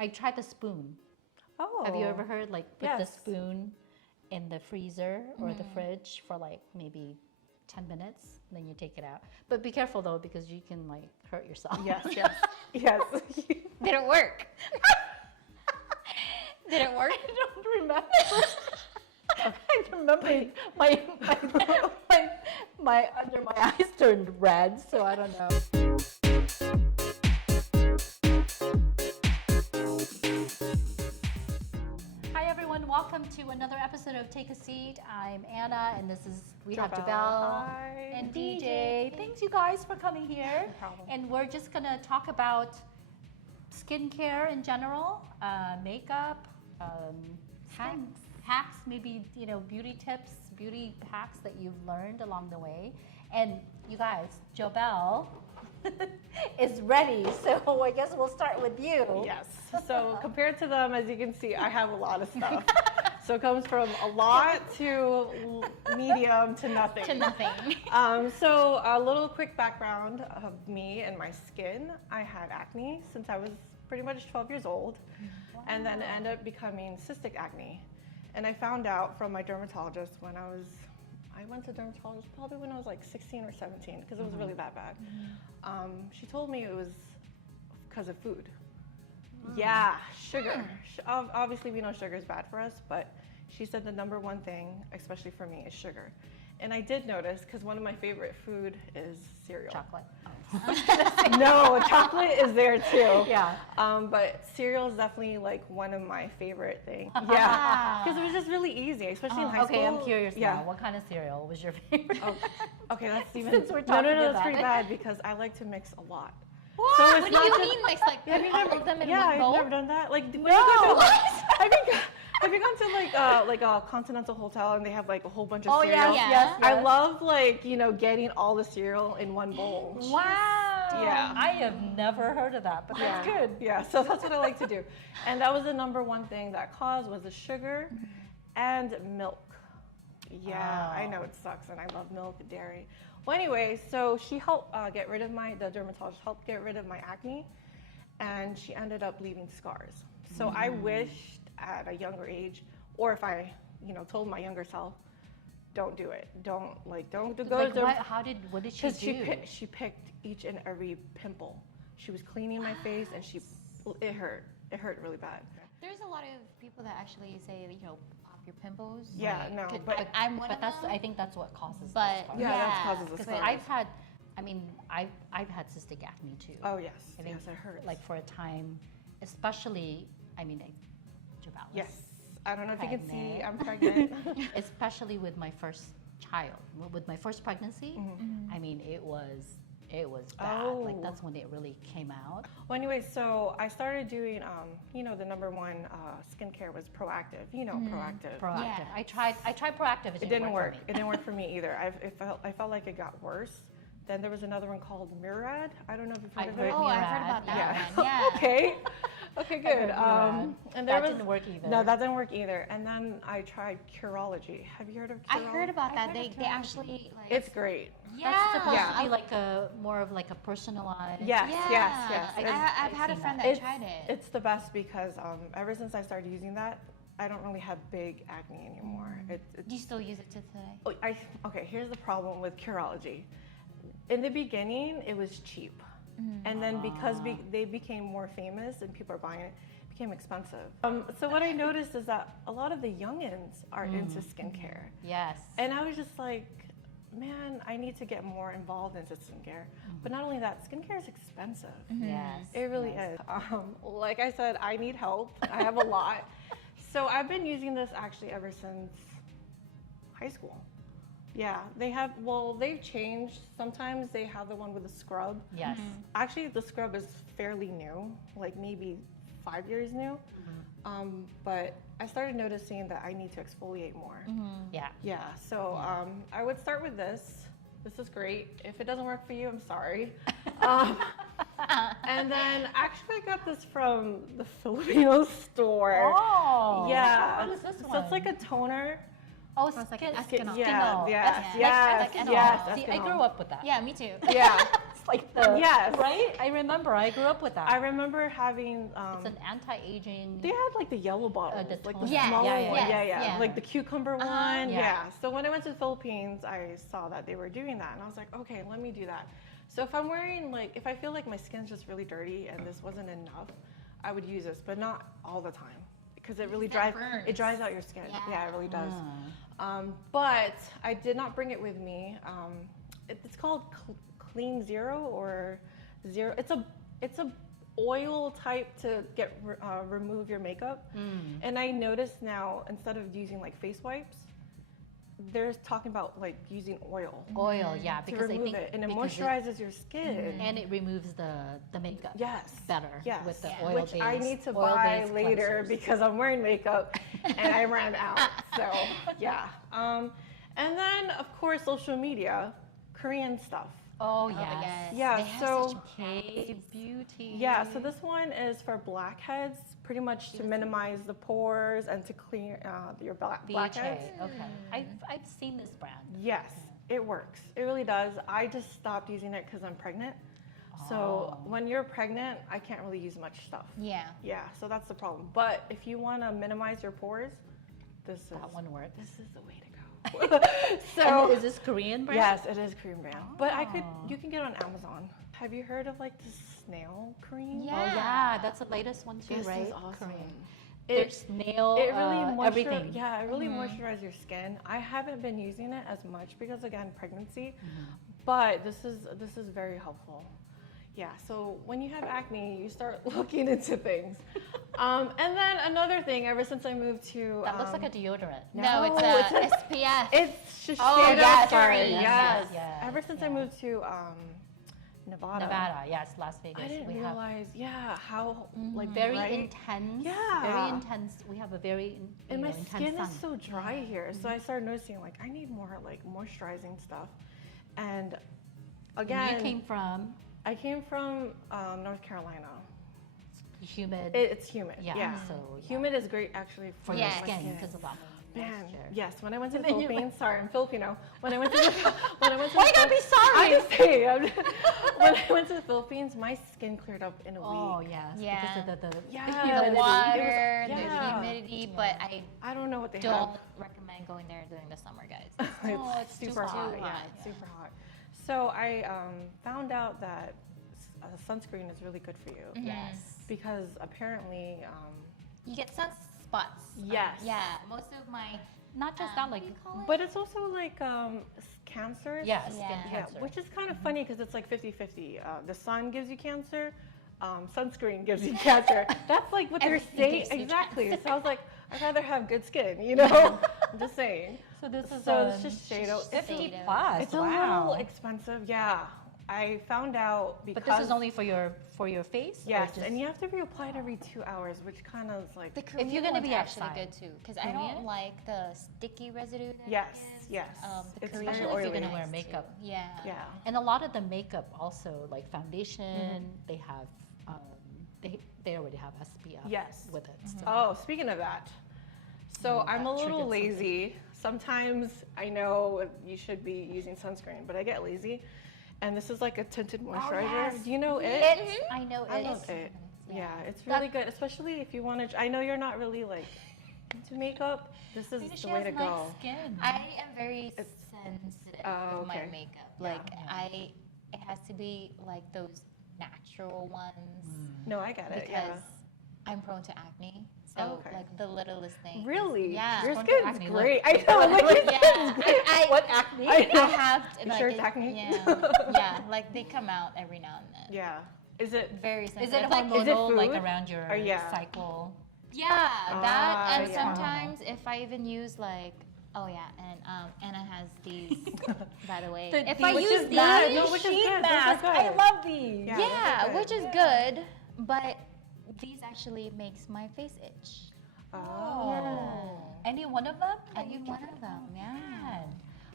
I tried the spoon. Oh. Have you ever heard like put the Yes. spoon in the freezer or the fridge for like maybe 10 minutes, then you take it out. But be careful though, because you can like hurt yourself. Yes, yes, yes. Didn't work. Didn't work. I don't remember. I remember my under my eyes turned red, so I don't know. Hi everyone, welcome to another episode of Take a Seat. I'm Anna, and we have Jobelle Hi. and DJ. Thanks you guys for coming here. No problem. And we're just gonna talk about skincare in general, makeup, hacks, maybe beauty tips, beauty hacks that you've learned along the way. And you guys, Jobelle is ready, so I guess we'll start with you. Yes. So compared to them, as you can see, I have a lot of stuff. So it comes from a lot to medium to nothing. To nothing. So a little quick background of me and my skin. I had acne since I was pretty much 12 years old. Wow. And then it ended up becoming cystic acne. And I found out from my dermatologist when I went to dermatologist probably when I was like 16 or 17 because it was really that bad. She told me it was because of food. Yeah, sugar. Obviously we know sugar is bad for us, but she said the number one thing, especially for me, is sugar. And I did notice because one of my favorite food is cereal. Chocolate. No, chocolate is there too. Yeah. But cereal is definitely like one of my favorite things. Yeah. Because it was just really easy, especially in high school. Okay, I'm curious Yeah. now. What kind of cereal was your favorite? Oh, okay, that's even. Since we're no, talking that's about pretty it. bad because I like to mix a lot. What? So it's What not do you just- mean? Like Have you all never? of them in Yeah, one I've bowl? never done that. Like, when No. you go to, have you gone to like a Continental Hotel and they have like a whole bunch of Oh cereal? yes, Yeah. yes, yes. I love like getting all the cereal in one bowl. Wow. Yeah. I have never heard of that, but that's good. Yeah, so that's what I like to do. And that was the number one thing that caused was the sugar and milk. Yeah, I know it sucks and I love milk and dairy. Well, anyway, so she helped the dermatologist helped get rid of my acne and she ended up leaving scars. So I wished at a younger age, or if I, told my younger self, don't do it. Don't go to Like, the what did she do? because she picked each and every pimple. She was cleaning my face and it hurt. It hurt really bad. There's a lot of people that actually say, pop your pimples. Yeah, no, but I'm one of them. I think that's what causes But the scars. yeah, that causes the Because scars. I've had cystic acne too. Oh yes, I think yes, it hurts. like for a time, especially, Jobelle. Yes, I don't know if you can see, pregnant. I'm pregnant. Especially with my first child, with my first pregnancy. It was bad. Like Oh. that's when it really came out. Well, anyway, so I started doing, the number one skincare was Proactive. Proactive. Proactive. Yes. I tried Proactive. It didn't work. For me. It didn't work for me either. I felt like it got worse. Then there was another one called Murad. I don't know if you've heard I've of heard it. Oh, I've heard Murad, about that Yeah. one. Yeah. Okay. Okay, I've good. heard Murad. And there That was didn't work either. No, that didn't work either. And then I tried Curology. Have you heard of I Curology? heard about that. heard They of they Curology. actually like. It's great. yeah. That's supposed Yeah. to be like more of like a personalized. Yes, Yeah. yes. I've had a seen friend that. that It's, tried it. it's the best because ever since I started using that, I don't really have big acne anymore. Do you still use it to today? Okay, here's the problem with Curology. In the beginning, it was cheap. And then because they became more famous and people are buying it, it became expensive. So what I noticed is that a lot of the youngins are into skincare. Yes. And I was just like, man, I need to get more involved into skincare. But not only that, skincare is expensive. Yes. It really is. Like I said, I need help. I have a lot. So I've been using this actually ever since high school. Yeah, they've changed. Sometimes they have the one with the scrub. Yes. Actually, the scrub is fairly new, like maybe 5 years new. But I started noticing that I need to exfoliate more. Yeah. Yeah, so I would start with this. This is great. If it doesn't work for you, I'm sorry. And then actually I got this from the Filipino store. Oh. Yeah. What is this So one? it's like a toner. Oh, it's like skin. Eskinol. Yeah, Eskinol. yes, Yeah. yes, Like yes. See, I Eskinol. grew up with that. Yeah, me too. Yeah. like the Yes. right. I remember. I grew up with that. I remember having. It's an anti-aging. They had like the yellow bottles, the like the toner. smaller Yeah, one. yeah, Yeah, yeah. like the cucumber one. Yeah. Yeah. So when I went to the Philippines, I saw that they were doing that, and I was like, okay, let me do that. So if I'm wearing like, if I feel like my skin's just really dirty and this wasn't enough, I would use this, but not all the time because it really That dries. It burns. dries out your skin. Yeah. Yeah, it really does. Ah. But I did not bring it with me. It's called Clean Zero or Zero. It's a oil type to remove your makeup. And I noticed now instead of using like face wipes, they're talking about like using oil Oil, yeah, to because I remove think it, and it because moisturizes your skin. and it removes the makeup. Yes. better. Yes. with the Yeah. oil Which I need to buy oil-based later cleansers. because I'm wearing makeup and I ran out. So yeah. And then of course social media, Korean stuff. Oh Oh, yes. yes. Yeah, They have so- such K beauty. Yeah, so this one is for blackheads, pretty much to minimize the pores and to clean your blackheads. BHA. Okay. I've seen this brand. Yes, it works. It really does. I just stopped using it because I'm pregnant. So Oh. when you're pregnant, I can't really use much stuff. Yeah. Yeah, so that's the problem. But if you want to minimize your pores, That one works. this is the way to go. So And is this Korean brand? yes, it is cream brand. But Oh. you can get it on Amazon. Have you heard of like the snail cream? Yeah. Oh yeah, that's the latest one too, This right? is awesome. Korean. It, There's snail. it really everything. Yeah, it really moisturizes your skin. I haven't been using it as much because again, pregnancy. But this is very helpful. Yeah, so when you have acne, you start looking into things. And then another thing, ever since I moved to That looks like a deodorant. No, it's No, a SPF. it's just Oh, Shiseido yes, Sorry, yes, yes. yes, yes, Ever since I yeah. moved to Nevada, Nevada, yes, Las Vegas. I didn't we have realize, how like very bright- intense. Yeah. Very intense. We have a very And my intense skin sun. is so dry here, so I started noticing like I need more like moisturizing stuff. And again, You came from I came from North Carolina. humid It's humid. Yeah, Yeah. so, yeah. Humid is great actually for Yes. your my skin because of that Man, moisture. yes. When I went to the And then you're Philippines, sorry, I'm Filipino. When I went to the Why you gotta be sorry? I'm just saying. When I went to the Philippines, my skin cleared up in a Oh week. yes. Yeah. Because of the Yeah. The Humidity. water, It was- the yeah. humidity, but I I don't know what they don't have. recommend going there during the summer, guys. It's, it's too super hot. hot. Yeah, it's super hot. So I found out that sunscreen is really good for you Yes. because apparently, You get sunspots. Yes. Yeah. Most of my. Not just that, what like do you call it? but it's also like cancer. yeah, skin Yeah. Yeah, cancer. which is kind of funny because it's like 50-50. The sun gives you cancer, sunscreen gives you cancer. That's like what they're Everything saying. gives you Exactly. So I was like, I'd rather have good skin, you know? I'm just saying. So this is So it's just Shiseido. It's, 50 Shiseido. plus. it's a wow. little expensive, yeah. I found out because. But this is only for your face. or Yes, just- and you have to reapply it every 2 hours, which kind of is like. The Korean you're gonna ones be are actually outside. good too, because I Korean? don't like the sticky residue. That Yes, it gives. yes. The It's Korean very Especially if oily. you're gonna ones wear too. makeup. Yeah. Yeah. And a lot of the makeup also, like foundation, they have, they already have SPF Yes. with it. So. Oh, speaking of that, so I'm a that little triggered something. lazy. Sometimes I know you should be using sunscreen, but I get lazy. And this is like a tinted moisturizer. yes. Do you know it? I know I it. love it. Yeah, it's That- really good, especially if you want to. I know you're not really like into makeup. This is She the way has to nice go. Skin. I am very sensitive Oh, with my okay. makeup. Yeah. Like it has to be like those natural ones No, I get it. because Yeah. I'm prone to acne. So Oh, okay. like the littlest thing. Really? Yeah. Your Prone to skin's acne, look. great. I know. Like your Yeah. skin's great. What acne? I I know. have You like sure it's acne? Yeah, like they come out every now and then. Yeah. Is it? Very Is sensitive. it like, hormonal, like food? around your Or yeah. cycle? yeah, that and yeah. sometimes if I even use like and Anna has these by the way. The- if the- I which use is these, good. No, which is sheet good. Those are mask. good. I love these. Yeah. yeah, those are which good. is good, but these actually makes my face itch. Oh. Any one of them? that Any you one can- of them, yeah. Man.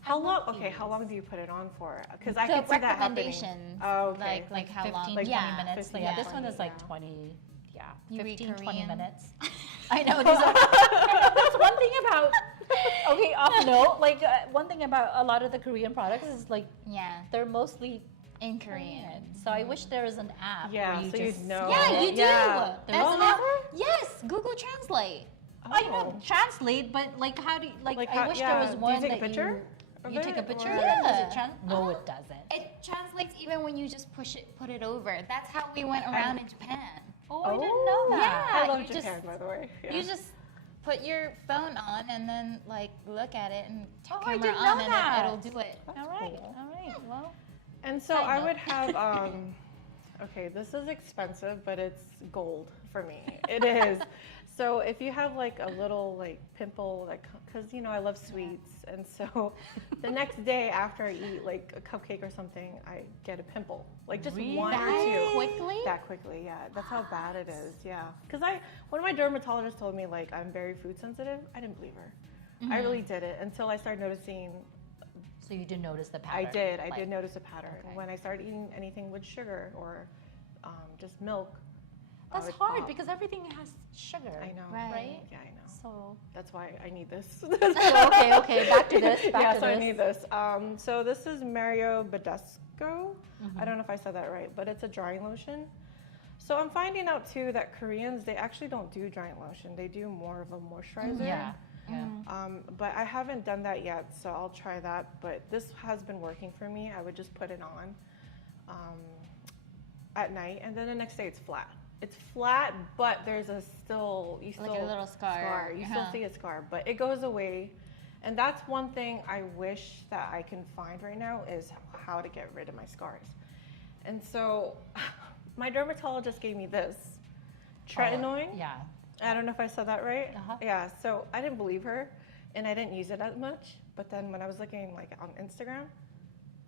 How long? Okay, how long do you put it on for? Because I The can see that happening. recommendations, Oh, okay. like how 15, long? 20 yeah. minutes. 15, yeah, this 20, one is like yeah. 20, You read 15, 20 Korean? minutes. I know. These are, that's one thing about, okay, off note, like one thing about a lot of the Korean products is like Yeah. they're mostly in Korean. So I wish there was an app Yeah, where you so just you'd know. Yeah, you do. Yeah. There That's is an how- app? Yes, Google Translate. I know translate, but like how do you, like I how- wish yeah, there was do one you take a that picture of you take a it, picture. or- of it? Does Yeah. it No, it doesn't. It translates even when you just put it over. That's how we went around in Japan. Oh, I didn't know that. Yeah, I love you Japan, just- by the way. Yeah. You just put your phone on and then like look at it and Oh, I camera didn't on know and that. it'll do it. All right, cool. all right. Well, And so Side I note. would have, okay, this is expensive, but it's gold for me. It is. So if you have like a little like pimple, like, cause you know I love sweets, and so the next day after I eat like a cupcake or something, I get a pimple, like just one or Really? two. Quickly? That quickly, yeah. That's how bad it is, yeah. Cause when my dermatologist told me like I'm very food sensitive, I didn't believe her. I really didn't until I started noticing. so you did notice the pattern. I like- did notice a pattern Okay. when I started eating anything with sugar or just milk. I That's would hard pop. because everything has sugar. I know. Right. Yeah, I know. So That's why I need this. okay, back to this. Back yeah, to so this. I need this. So this is Mario Badescu. I don't know if I said that right, but it's a drying lotion. So I'm finding out too that Koreans, they actually don't do drying lotion. They do more of a moisturizer. Yeah. Yeah. But I haven't done that yet, so I'll try that. But this has been working for me. I would just put it on at night, and then the next day it's flat. It's flat, but there's a still you still Like a little scar. You still see a scar, but it goes away. And that's one thing I wish that I can find right now is how to get rid of my scars. And so my dermatologist gave me this tretinoin. Yeah. I don't know if I said that right. Uh-huh. Yeah, so I didn't believe her, and I didn't use it as much. But then when I was looking like on Instagram,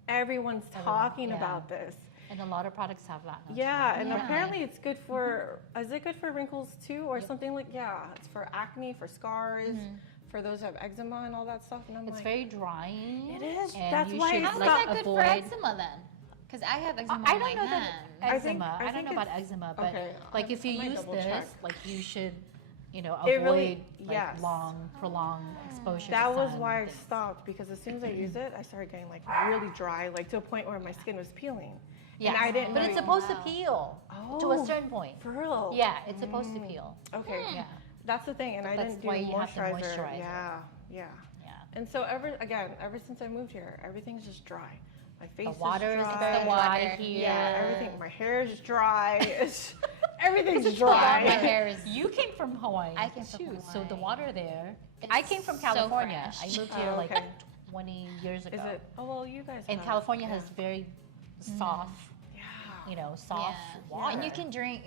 everyone's talking yeah. about this. And a lot of products have that. Yeah, and Yeah. apparently it's good for. Is it good for wrinkles too, or something like? Yeah, it's for acne, for scars, for those who have eczema and all that stuff. And I'm It's like, very drying. It is. And That's you why should it's How is not that good for avoid eczema then? Because I have eczema I on don't my know that hand. I think- eczema. I I don't think know about it's- eczema, but okay, like if you I might use double this, check. like you should, avoid It really- like yes. prolonged exposure. That to was sun why I and things. stopped, because as soon as I used it, I started getting like really dry, like to a point where my skin was peeling. Yeah, And I didn't but know it's you- supposed to Wow. peel to Oh. a certain point. For real? Yeah, it's supposed to peel. Okay. Yeah, That's the thing, and I That's didn't do why you have to moisturizer. moisturize it. Yeah, yeah. yeah. And so ever since I moved here, everything's just dry. My face The water is is dry. very the dry water. here. Yeah, everything. My hair is dry. Everything's Yeah, dry. my hair is. You came from Hawaii. I came from too, so the Hawaii. water there. It's I came from so California. I fresh. moved here Oh, like okay. 20 years ago. Is it? Oh well, you guys. And have, California yeah. has very soft, Yeah. soft Yeah. water. And you can drink,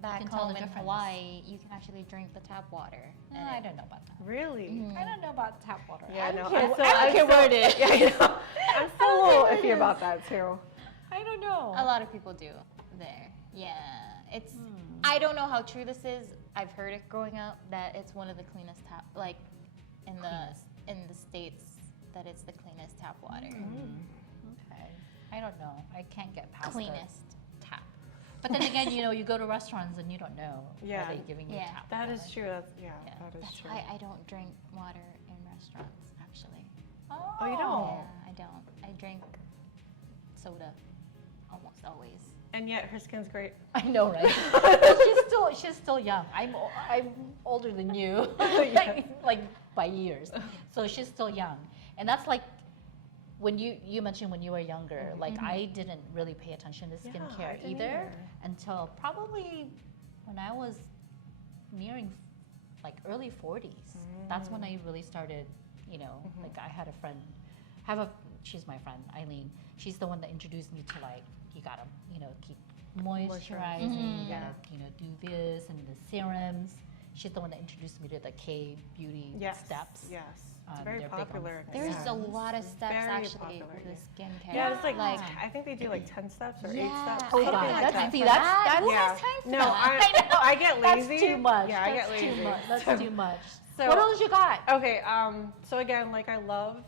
back can tell home the in difference. Hawaii, you can actually drink the tap water. No, and I it- don't know about that. Really? I don't know about tap water. Yeah, I no. don't care, I'm still, I don't I'm care still, where it is. Yeah, I know. I'm still a little care where it iffy is. about that too. I don't know. A lot of people do there. Yeah. It's I don't know how true this is. I've heard it growing up that it's one of the cleanest tap in the states that it's the cleanest tap water. Okay. I don't know. I can't get past Cleanest. the tap. But then again, you go to restaurants and you don't know. Yeah. Are they giving you Yeah. tap That water? is true. That's Yeah. that is That's true. why I don't drink water in restaurants actually. Oh, you don't? Yeah, I don't. I drink soda almost always. And yet her skin's great. I know, right? she's still young. I'm older than you, like by years. So she's still young, and that's like when you mentioned when you were younger. Like I didn't really pay attention to Yeah, I skincare didn't either either. until probably when I was nearing like early 40s. That's when I really started. Like I had a friend, she's my friend Eileen. She's the one that introduced me to like you gotta keep moisturizing. You gotta do this and the serums. She's the one that introduced me to the K beauty Yes. steps. Yes. It's They're very big on popular. There's yeah. a lot of steps Very actually popular, with the yeah. skincare. Yeah, it's like Like- I think they do like 10 steps or 8 Yeah. steps. Oh I don't something have like time that. see, for that's- that. that's- Who Yeah. has time for No, that? I get lazy. That's too much. Yeah, I That's get lazy. too much. That's too much. So- What else you got? Okay, so again, like I love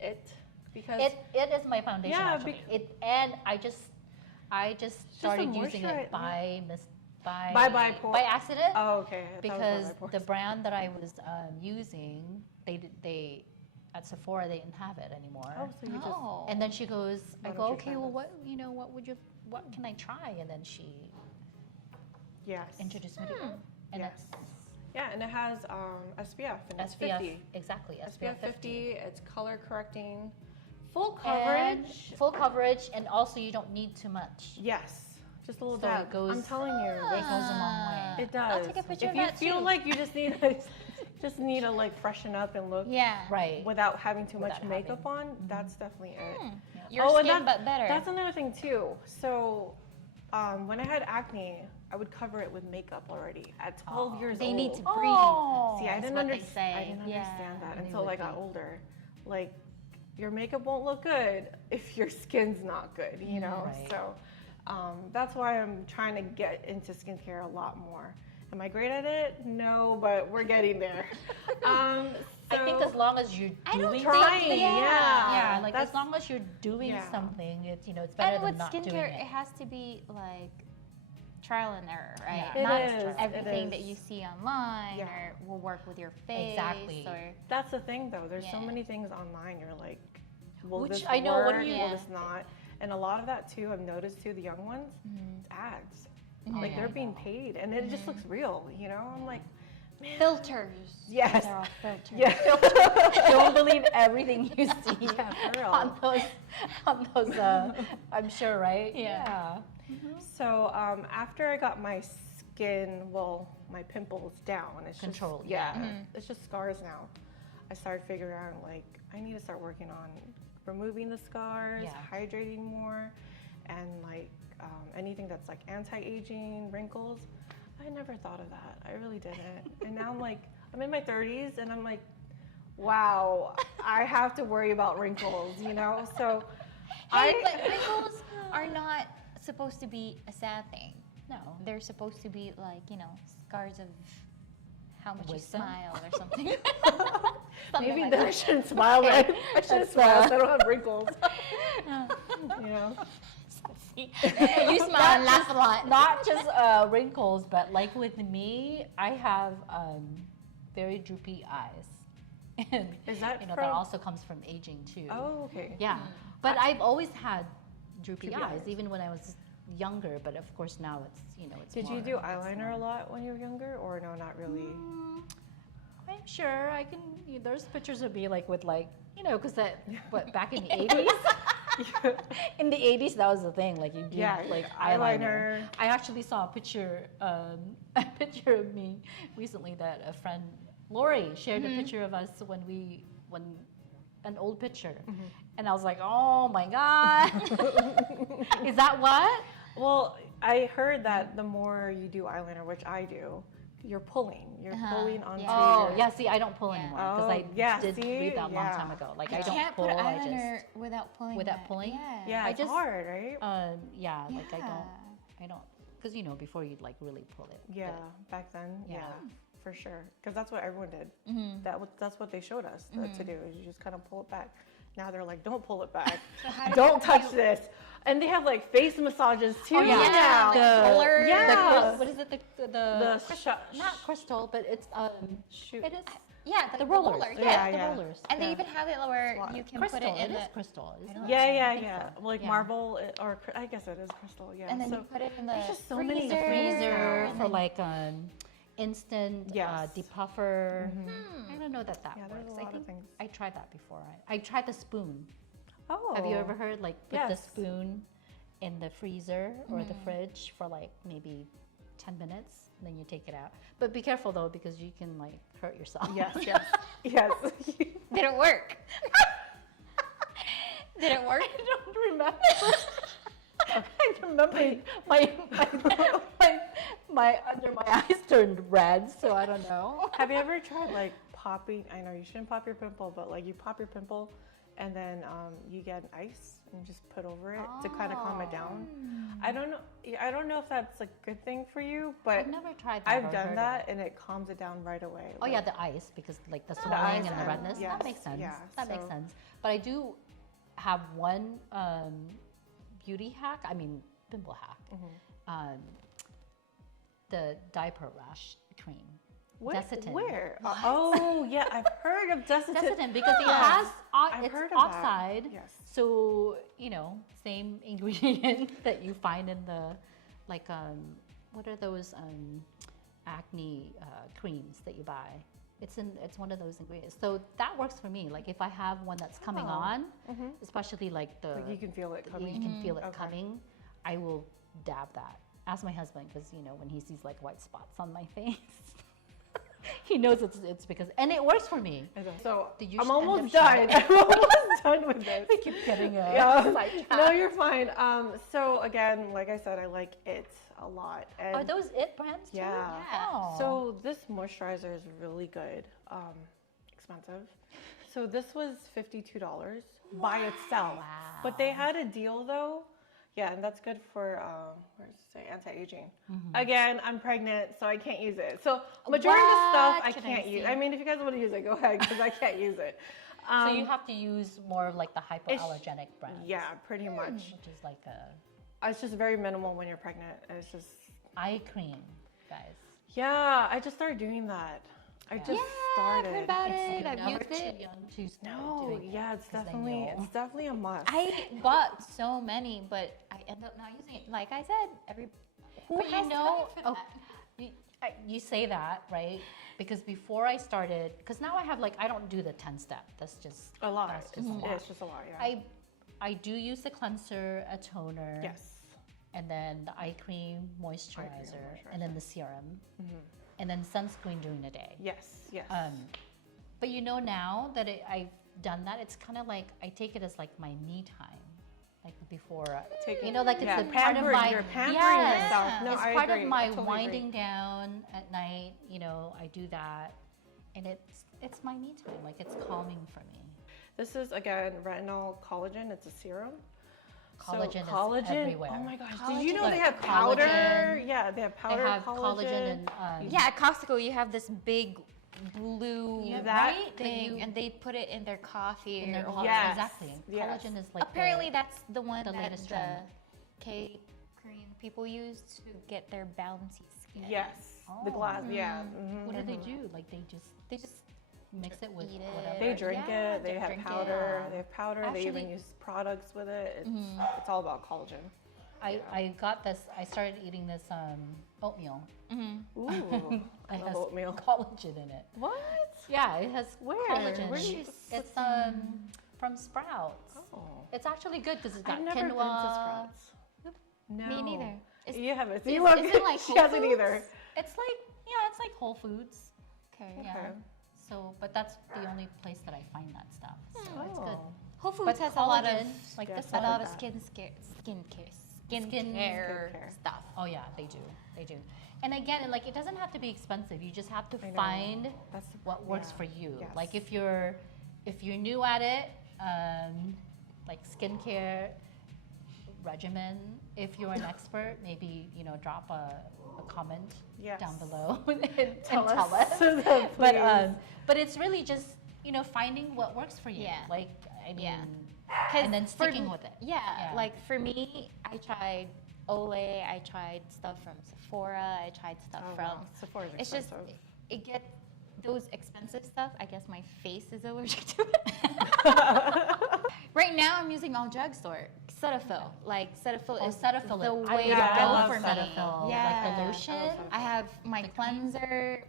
it because It is my foundation Yeah, actually. And I just started using moisturize- it By accident. oh, okay. I thought it was Because by my the pores. brand that I was using, they at Sephora they didn't have it anymore. Oh, so you just Oh. And then she goes, I Why go, don't you okay, try well, this? what can I try? And then she yes. introduced me to it. And Yes. Yeah, and it has SPF and it's SPF, 50. exactly, SPF 50. It's color correcting, full And coverage. full coverage, and also you don't need too much. Yes, just a little So it dab. goes- I'm telling you, It goes a long way. it does. I'll take a picture if of you that feel too. like you just need to like freshen up and look Yeah. Right. without having too much Without makeup having- on, that's definitely it. Your Oh, and skin, that- but better. That's another thing too. So, when I had acne, I would cover it with makeup already at 12 years They old. need to breathe. Oh, See, I That's didn't, what they understand. say. I didn't Yeah. understand that They until would I got be. older. Like, your makeup won't look good if your skin's not good, you know? Right. So, that's why I'm trying to get into skincare a lot more. Am I great at it? No, but we're getting there. I think as long as you're I don't doing think- something, yeah. yeah, like That's- as long as you're doing Yeah. something, it's it's better And than with not doing skincare, it. it has to be like trial and error, right? Yeah. It Not is, it everything that is. you see online Yeah. or will work with your face. Exactly. Or That's the thing, though. There's so Yeah. many things online. You're like, will Which this I know, work? what do you- Will Yeah. this not? And a lot of that too, I've noticed too. The young ones, it's ads. Oh, Like yeah, they're I being know. paid, and it just looks real. You know, I'm like, man. filters. Yes. They're all filters. Yeah. Don't believe everything you see Yeah, for real. on those. I'm sure, right? Yeah. So after I got my skin, well, my pimples down, it's Controlled, just yeah, yeah. it's just scars now. I started figuring out like I need to start working on removing the scars, Yeah. hydrating more, and like anything that's like anti-aging, wrinkles. I never thought of that. I really didn't. And now I'm in my 30s, and I'm like, wow, I have to worry about wrinkles, you know? So Hey, but wrinkles are not supposed to be a sad thing. No. They're supposed to be like, scars of how much Wisdom? you smile or something. maybe like then I that. shouldn't smile. Right? I shouldn't smile. So I don't have wrinkles. You know? You smile and laugh a lot. Not just wrinkles, but like with me, I have very droopy eyes, and Is that that from- also comes from aging too. Oh, okay. Yeah, but I've always had droopy Droopy eyes, eyes. even when I was younger. But of course now it's it's. Did you more- do it's eyeliner more- a lot when you were younger, or no, not really? I'm sure I can. There's pictures of me with because what back in the 80s. In the 80s, that was the thing. Like you do Yeah, eyeliner. eyeliner. I actually saw a picture of me recently that a friend, Lori, shared a picture of us when an old picture, and I was like, oh my god, is that what? Well, I heard that the more you do eyeliner, which I do, you're pulling. You're pulling onto. Oh your, yeah, see, I don't pull anymore because Oh, I yeah, did see? read that a long Yeah. time ago. Like I I don't can't pull. put I eyeliner just without pulling. Without it. pulling? Yeah. Yeah, I it's just- hard, right? yeah, like Yeah. I don't, because before you'd really pull it. Yeah, but- back then, yeah, Yeah. for sure. Because that's what everyone did. That's what they showed us to do. Is you just kind of pull it back. Now they're like, don't pull it back. So how do Don't you- touch this. And they have face massages too yeah. now. like rollers. Yeah. what is it? The not crystal, but it's Shoot. it is Yeah, the rollers. roller, Yeah, the yeah. rollers. And they Yeah. even have it where Swat. you can Crystal. put it in It the is crystal. Isn't it? Yeah, I think yeah. so. Like Yeah. marble, or I guess it is crystal. Yeah. and then so you put it in the there's just so freezer. many Freezer and for then- instant Yes. depuffer. I don't know that Yeah, there's a works. lot I of think things. I tried that before. I tried the spoon. Oh. Have you ever heard put the Yes. spoon in the freezer or the fridge for maybe 10 minutes, and then you take it out. But be careful though, because you can hurt yourself. Yes. Yes. Yes. Did it work? Did it work? I don't remember. I remember my under my eyes turned red, so I don't know. Have you ever tried popping? I know you shouldn't pop your pimple, but you pop your pimple, and then you get ice and just put over it to kind of calm it down. I don't know. I don't know if that's a good thing for you, but I've never tried that. I've or done heard that, of it. and it calms it down right away. Oh yeah, the ice, because the swelling ice and the and- redness. yes, That makes sense. yeah, That makes so- sense. But I do have one beauty hack. I mean, pimple hack. Mm-hmm. The diaper rash cream. Desitin. Where? Oh, yeah, I've heard of Desitin. Desitin because it Yes. has I've it's heard of that. oxide. Yes. So same ingredient that you find in the like what are those acne creams that you buy? It's one of those ingredients. So that works for me. Like if I have one that's coming on, especially like Like you can feel it coming. you can feel it Okay. coming, I will dab that. Ask my husband because when he sees like white spots on my face, he knows it's because and it works for me. So Did you I'm end up almost done. I'm almost done with this. I keep getting sidetracked. No, you're fine. So again, like I said, I like it a lot. And Are those it brands too? Yeah. Oh. So this moisturizer is really good. Expensive. So this was $52 by itself. Wow. But they had a deal though. Yeah, and that's good for anti-aging. Again, I'm pregnant, so I can't use it. So majority of the stuff I Can I can't use. see? I mean, if you guys want to use it, go ahead, because I can't use it. So you have to use more of like the hypoallergenic brands. Yeah, pretty much. Which is like a It's just very minimal when you're pregnant. It's just eye cream, guys. yeah. I just started doing that. I just I've started. heard about it. You're I've never used too it. young to start No, doing it, yeah, it's 'cause then definitely a must. I bought so many, but I end up not using it. Like I said, who But has time for that? you say that, right? Because before I started, because now I have like, I don't do the 10-step. That's just a lot. That's just a lot. It's just a lot. Yeah. I do use the cleanser, a toner, Yes. and then the eye cream, moisturizer, and then the serum, and then sunscreen during the day. Yes. Yes. But now that I've done that, it's kind of like I take it as like my me time, like before. Like it's a part of my you're pampering yes, yourself. No, it's I part agree. of my I totally winding agree. down at night. I do that, and it's my me time. Like it's calming for me. This is again retinol collagen. It's a serum. Collagen So, is everywhere. Oh my gosh! Collagen. Did you know Like they have powder? collagen. Yeah, they have powder They have collagen and Yeah, at Costco, you have this big blue Yeah, that thing, and they put it in their coffee. in their or coffee. Yes. Exactly. Yes. Collagen is like Apparently, that's the one the that latest the trend. Korean people use to get their bouncy skin. Yes. The Oh. glass. Yeah. What do they do? Like they just mix it with eat whatever. They drink Yeah, it. They have drink it. powder. They have powder. They even Actually- use products with it. It's all about collagen. I got this. I started eating this oatmeal. Ooh. It I love has oatmeal. collagen in it. What? Yeah, it has Where? collagen. Where do you It's from Sprouts. Oh. It's actually good because it's got I've never quinoa. been to Sprouts. No. Me neither. It's, You haven't. is- You won't is get- it like she Whole hasn't Foods? either. It's like it's like Whole Foods. okay. Yeah. Okay. So, but that's the only place that I find that stuff. So it's good. Oh. Whole Foods But has a lot of collagen, like Yeah, this stuff a lot one. of that. skincare Skincare. stuff. Oh yeah, they do. They do. And again, like it doesn't have to be expensive. You just have to I know. find That's what works yeah. for you. Yes. Like if you're new at it, like skincare regimen. If you're an expert, maybe drop a comment Yes. down below and Tell tell us. us. Please. But it's really just finding what works for you. Yeah. Like I mean, Yeah. and then sticking with it. Yeah, Yeah. like for me, I tried Olay, I tried stuff from Sephora, I tried stuff Oh, from. wow. Sephora's It's just expensive. it gets those expensive stuff. I guess my face is allergic to it. Right now, I'm using all drugstore Cetaphil. Like Cetaphil Oh, is Cetaphil. the I way love to go love for me. Cetaphil. Yeah, Like the lotion. I have my The cream. cleanser,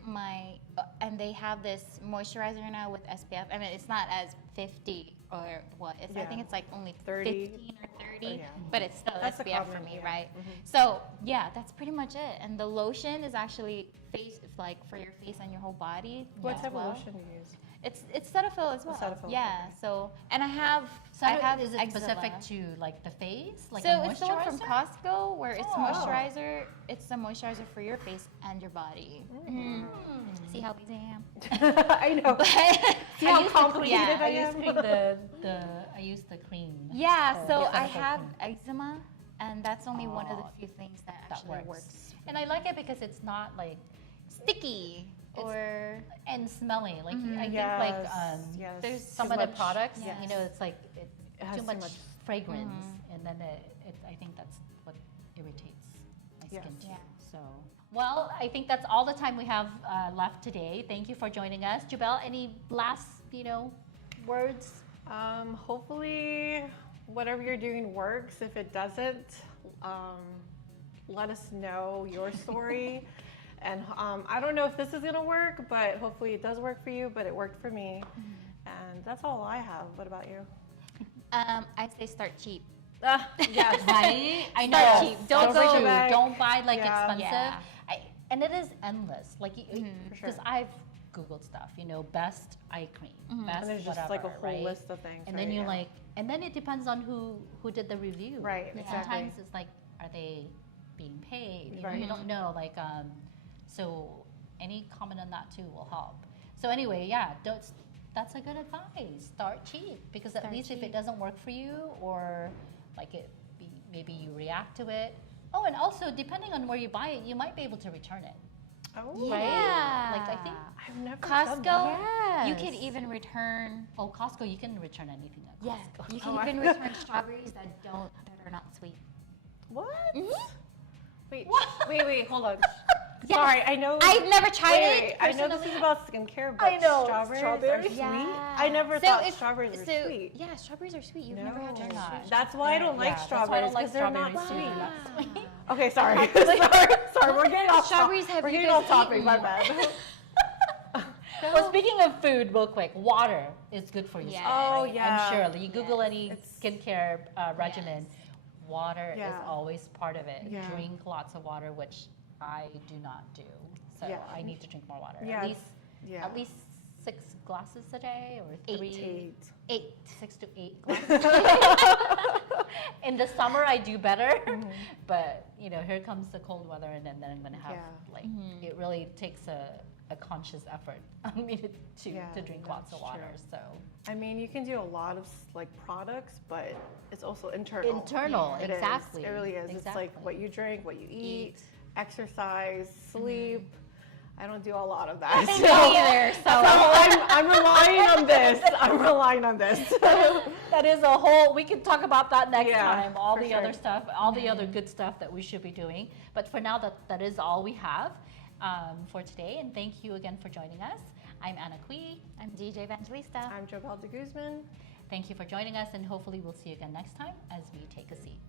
and they have this moisturizer now with SPF. I mean, it's not as 50 or what. I Yeah. think it's like only 30. 15 or 30, Yeah. but it's still That's the SPF for common, me, yeah. right? So yeah, that's pretty much it. And the lotion is actually like for your face and your whole body. What as type well. of lotion do you use? It's Cetaphil as well. Cetaphil, Yeah. okay. So and I have Is it eczema. specific to like the face, like So a it's the one from moisturizer? Costco where it's Oh. moisturizer. It's the moisturizer for your face and your body. See how easy I am. I know. But See how complicated I I use am? I use the cream. yeah, the so I Cetaphil have cream. eczema, and that's only one of the Oh, few things that that actually works. works. And I like it because it's not like Sticky or and smelly. Like I think Yes. like Yes. there's some Too of the much- products, yes. it's like It has too much fragrance, and then I think that's what irritates my Yes. skin too. Yeah. So Well, I think that's all the time we have left today. Thank you for joining us. Jobelle, any last, words? Hopefully, whatever you're doing works. If it doesn't, let us know your story. And I don't know if this is going to work, but hopefully it does work for you, but it worked for me. And that's all I have. What about you? I'd say start cheap. Yes. Right? I know. Start cheap. Don't break your bank. Don't buy like Yeah. expensive. Yeah. And it is endless. Like, For sure. because I've Googled stuff, best eye cream, best And there's just whatever, like a whole right? list of things. And right? then you're Yeah. like, and then it depends on who did the review. Right, Like, exactly. sometimes it's like, are they being paid? You Right. you don't know. Like, so any comment on that too will help. So anyway, yeah, that's a good advice. Start cheap, because at Start least if cheap. it doesn't work for you, or like maybe you react to it. Oh, and also depending on where you buy it, you might be able to return it. Oh, Yeah. Like, I think I've never done Costco, that. you could even return. Oh, Costco, you can return anything at Yeah, Costco. you Oh, can even return strawberries that are not sweet. What? Mhm. Wait, hold on. Yes. Sorry, I know. I've never tried it. I know this personally. is about skincare, but I know, strawberries strawberries? are sweet. Yeah. I never So thought if- strawberries were so, sweet. Yeah, strawberries are sweet. You've No. never had They're strawberries. not. That's why I don't like that's why I strawberries, don't like because they're not strawberries too. sweet. That's sweet. Okay, sorry. sorry, we're getting off Strawberries topic. have We're you getting guys off topic, eaten? my bad. Well, speaking of food, real quick, water is good for your Yeah. skin. Oh, right? yeah. I'm sure. You Google Yes. any It's- skincare regimen, water is Yeah. always part of it. Yeah. Drink lots of water, which I do not do. So Yeah. I need to drink more water. Yeah, At least 6 glasses a day, or 3, 8. 6 to 8 glasses. In the summer, I do better, but here comes the cold weather, and then I'm gonna have it really takes a conscious effort on me to drink lots of that's water. true. So I mean, you can do a lot of products, but it's also internal. internal, It is. exactly. It really is. It's like Exactly. what you drink, what you eat, exercise, sleep. I don't do a lot of that. Me so- either. So I'm relying on this. I'm relying on this. That is a whole. We can talk about that next Yeah, time. All for the sure. other stuff, all the other good stuff that we should be doing. But for now, that is all we have for today. And thank you again for joining us. I'm Anna Cui. I'm DJ Evangelista. I'm Jobelle de Guzman. Thank you for joining us, and hopefully we'll see you again next time as we take a seat.